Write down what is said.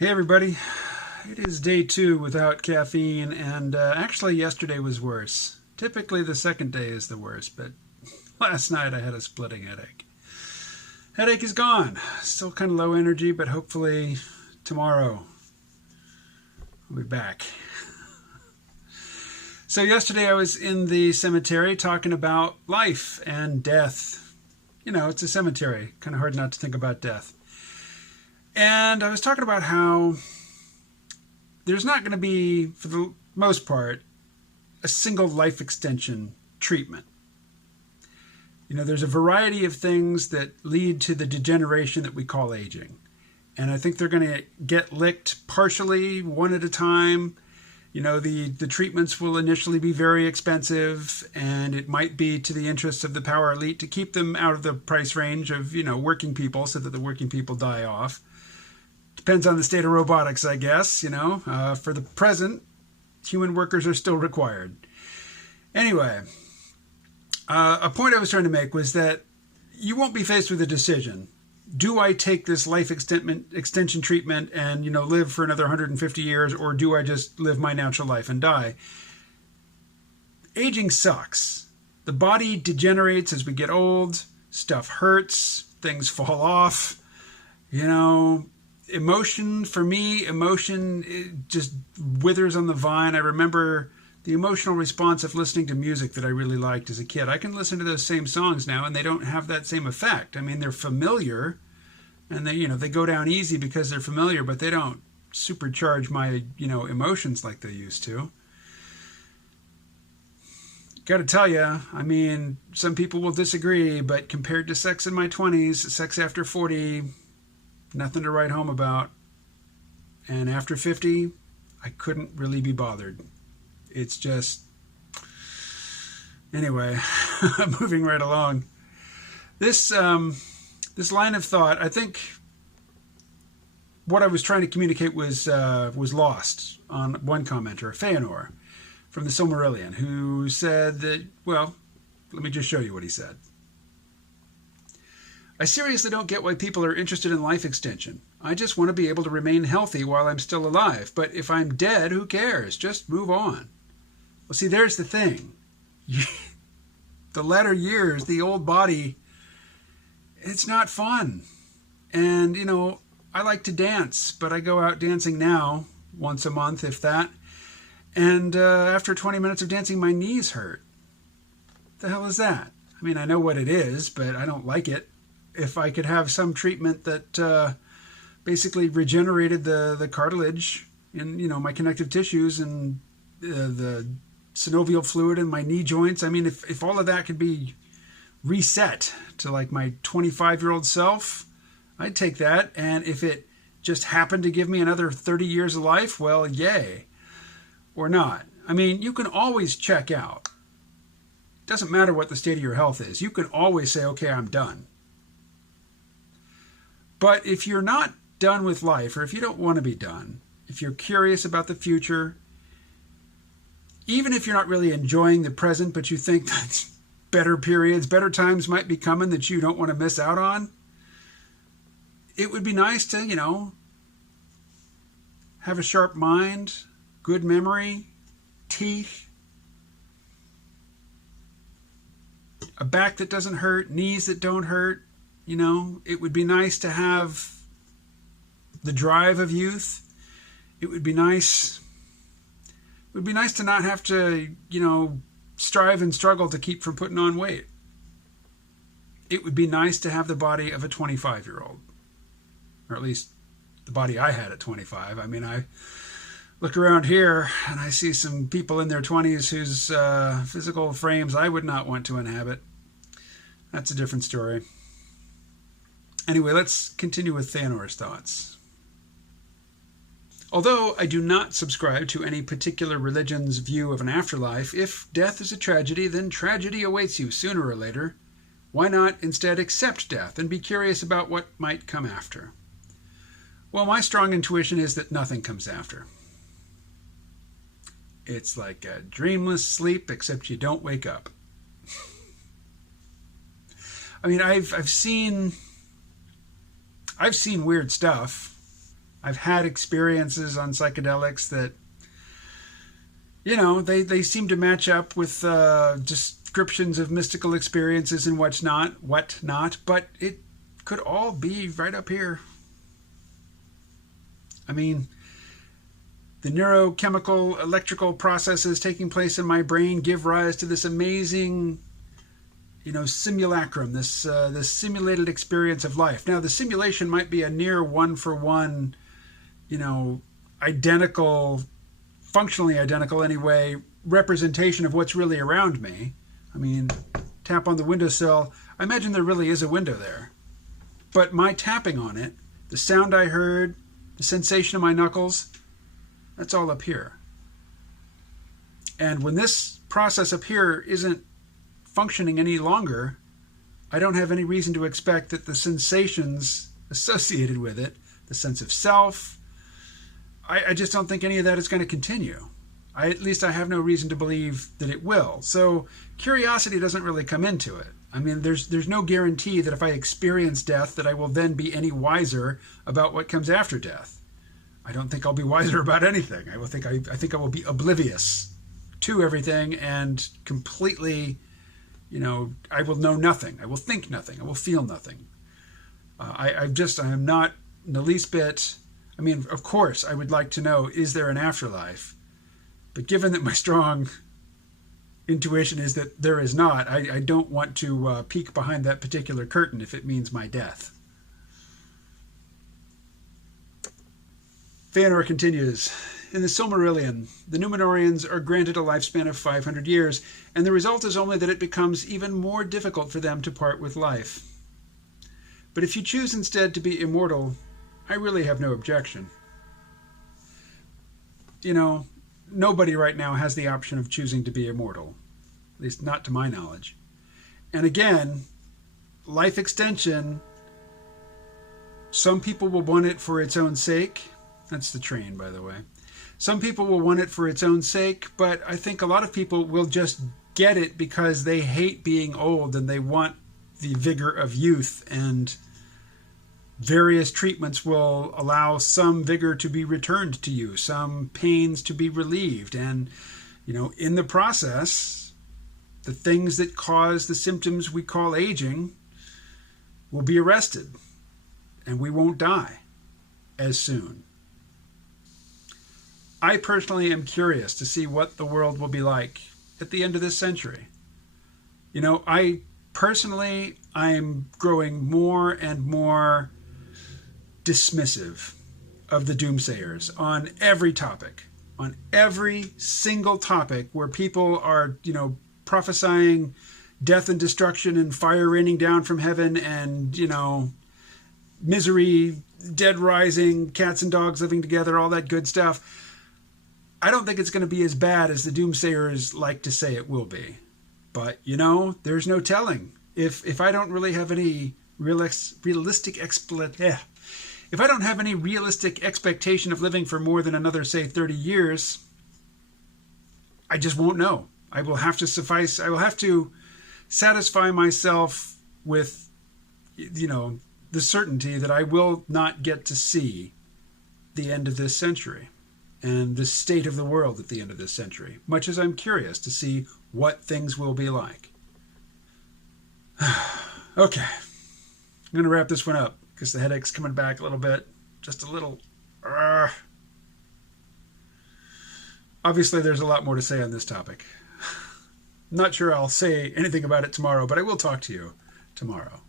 Hey everybody, it is day 2 without caffeine, and actually yesterday was worse. Typically the second day is the worst, but last night I had a splitting headache. Headache is gone. Still kind of low energy, but hopefully tomorrow I'll be back. So yesterday I was in the cemetery talking about life and death. You know, it's a cemetery. Kind of hard not to think about death. And I was talking about how there's not going to be, for the most part, a single life extension treatment. You know, there's a variety of things that lead to the degeneration that we call aging. And I think they're going to get licked partially, one at a time. You know, the treatments will initially be very expensive, and it might be to the interests of the power elite to keep them out of the price range of, working people so that the working people die off. Depends on the state of robotics, I guess, For the present, human workers are still required. Anyway, a point I was trying to make was that you won't be faced with a decision. Do I take this life extension treatment and, live for another 150 years, or do I just live my natural life and die? Aging sucks. The body degenerates as we get old. Stuff hurts. Things fall off. Emotion, for me, it just withers on the vine. I remember the emotional response of listening to music that I really liked as a kid. I can listen to those same songs now, and they don't have that same effect. I mean, they're familiar, and they go down easy because they're familiar, but they don't supercharge my, emotions like they used to. Got to tell you, I mean, some people will disagree, but compared to sex in my 20s, sex after 40... nothing to write home about. And after 50, I couldn't really be bothered. It's just... Anyway, moving right along. This line of thought, I think what I was trying to communicate was lost on one commenter, Feanor, from the Silmarillion, who said that, well, let me just show you what he said. I seriously don't get why people are interested in life extension. I just want to be able to remain healthy while I'm still alive. But if I'm dead, who cares? Just move on. Well, see, there's the thing. The latter years, the old body, it's not fun. And, I like to dance, but I go out dancing now, once a month, if that. And after 20 minutes of dancing, my knees hurt. The hell is that? I mean, I know what it is, but I don't like it. If I could have some treatment that basically regenerated the cartilage in, my connective tissues and the synovial fluid in my knee joints. I mean, if all of that could be reset to like my 25-year-old self, I'd take that. And if it just happened to give me another 30 years of life, well, yay. Or not. I mean, you can always check out. It doesn't matter what the state of your health is. You can always say, okay, I'm done. But if you're not done with life, or if you don't want to be done, if you're curious about the future, even if you're not really enjoying the present, but you think that better periods, better times might be coming that you don't want to miss out on, it would be nice to, have a sharp mind, good memory, teeth, a back that doesn't hurt, knees that don't hurt. It would be nice to have the drive of youth. It would be nice to not have to, strive and struggle to keep from putting on weight. It would be nice to have the body of a 25-year-old. Or at least the body I had at 25. I mean, I look around here and I see some people in their 20s whose physical frames I would not want to inhabit. That's a different story. Anyway, let's continue with Feanor's thoughts. Although I do not subscribe to any particular religion's view of an afterlife, if death is a tragedy, then tragedy awaits you sooner or later. Why not instead accept death and be curious about what might come after? Well, my strong intuition is that nothing comes after. It's like a dreamless sleep, except you don't wake up. I mean, I've seen weird stuff. I've had experiences on psychedelics that, they seem to match up with descriptions of mystical experiences and whatnot, but it could all be right up here. I mean, the neurochemical, electrical processes taking place in my brain give rise to this amazing, simulacrum, this simulated experience of life. Now, the simulation might be a near one-for-one, identical, functionally identical anyway, representation of what's really around me. I mean, tap on the windowsill. I imagine there really is a window there. But my tapping on it, the sound I heard, the sensation of my knuckles, that's all up here. And when this process up here isn't functioning any longer, I don't have any reason to expect that the sensations associated with it, the sense of self, I just don't think any of that is going to continue. At least I have no reason to believe that it will. So curiosity doesn't really come into it. I mean, there's no guarantee that if I experience death that I will then be any wiser about what comes after death. I don't think I'll be wiser about anything. I think I will be oblivious to everything and completely, I will know nothing. I will think nothing. I will feel nothing. I am not in the least bit. I mean, of course, I would like to know, is there an afterlife? But given that my strong intuition is that there is not, I don't want to peek behind that particular curtain if it means my death. Feanor continues, in the Silmarillion, the Númenóreans are granted a lifespan of 500 years, and the result is only that it becomes even more difficult for them to part with life. But if you choose instead to be immortal, I really have no objection. Nobody right now has the option of choosing to be immortal, at least not to my knowledge. And again, life extension, some people will want it for its own sake. That's the train, by the way. Some people will want it for its own sake, but I think a lot of people will just get it because they hate being old and they want the vigor of youth, and various treatments will allow some vigor to be returned to you, some pains to be relieved, and in the process, the things that cause the symptoms we call aging will be arrested, and we won't die as soon. I personally am curious to see what the world will be like at the end of this century. I'm growing more and more dismissive of the doomsayers on every topic, on every single topic where people are, prophesying death and destruction and fire raining down from heaven and, misery, dead rising, cats and dogs living together, all that good stuff. I don't think it's going to be as bad as the doomsayers like to say it will be. But, there's no telling. If I don't really have any realistic expectation of living for more than another, say, 30 years, I just won't know. I will have to satisfy myself with, the certainty that I will not get to see the end of this century and the state of the world at the end of this century, much as I'm curious to see what things will be like. Okay. I'm going to wrap this one up because the headache's coming back a little bit. Just a little. Obviously, there's a lot more to say on this topic. I'm not sure I'll say anything about it tomorrow, but I will talk to you tomorrow.